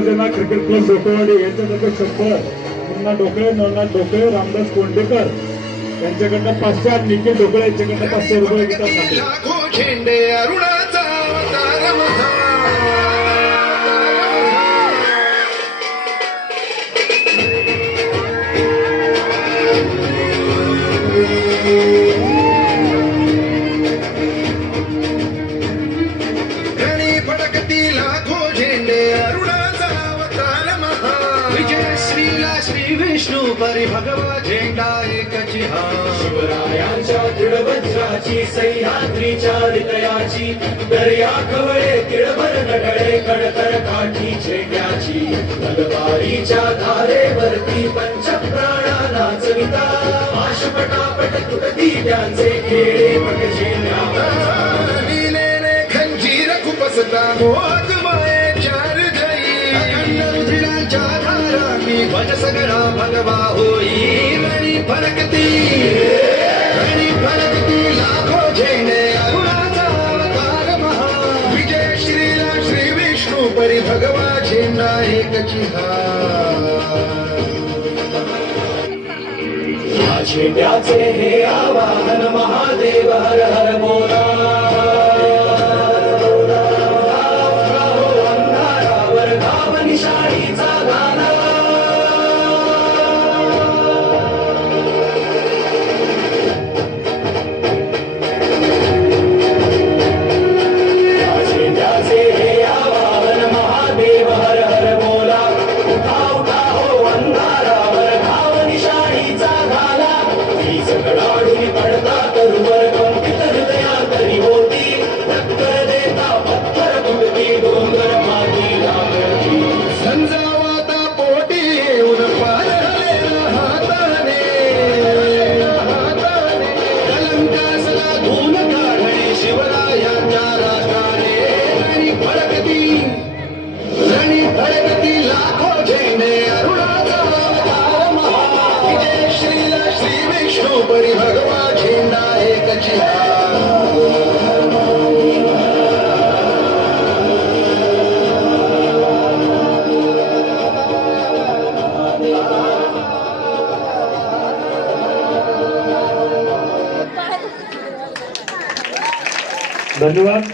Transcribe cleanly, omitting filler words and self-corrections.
Shiv Sena cricket club डोकेवाडी यांच्यातर्फे 100 मुन्ना ढोकळे, नवनाथ ढोकळे, रामदास कोंडेकर यांच्याकडनं 500 आणि निखिल ढोकळे यांच्याकडनं 500 रुपये विकत लाखो झेंडे अरुणाचा अवतार महा रणी फडकती लाखो झेंडे अरुणाचा अवतार महा विजय श्रीला श्री विष्णू परी भगवा झेंडा एकची हा शिवरायांच्या दृढवज्राची सह्याद्रीच्या हृदयाची दर्या खवळे तिळभर नगळे कडतर काठी झेंड्याची तलवारीच्या धारेवरती पंचप्राणा नाचविता आशपटापट तुटती त्यांचे खेळे पट झेंड्यावर लीलेने खंजीर खुपसता मोग मायेच्या हृदयी अखंड रुधिराच्या धारांनी भज सगळा भगवा होई रणी फडकती लाखो झेंडे अरुणाचा अवतार महा विजय श्रीला श्री विष्णू परी भगवा झेंडा एकची हा या झेंड्याचे हे आवाहन महादेव हर हर बोला अंधारावर गाव निशाणीचा गाणं या झेंड्याचे हे आवाहन महादेव हर हर बोला उठा उठा हो अंधारावर गाव निशाणीचा घाला वीज कडाडून पडता तरुवर कंपित हृदया तरी होती टक्कर देता पत्थर बुडती डोंगर माती लागती संजावाता पोटी येऊन पारलेला हाताने कलंकासला धून काढणे शिवरायांच्या राष्ट्राने रणी फडकती लाखो झेंडे अरुणाचा अवतार महा विजय श्रीला श्री विष्णू परी भगवा झेंडा एकची धन्यवाद.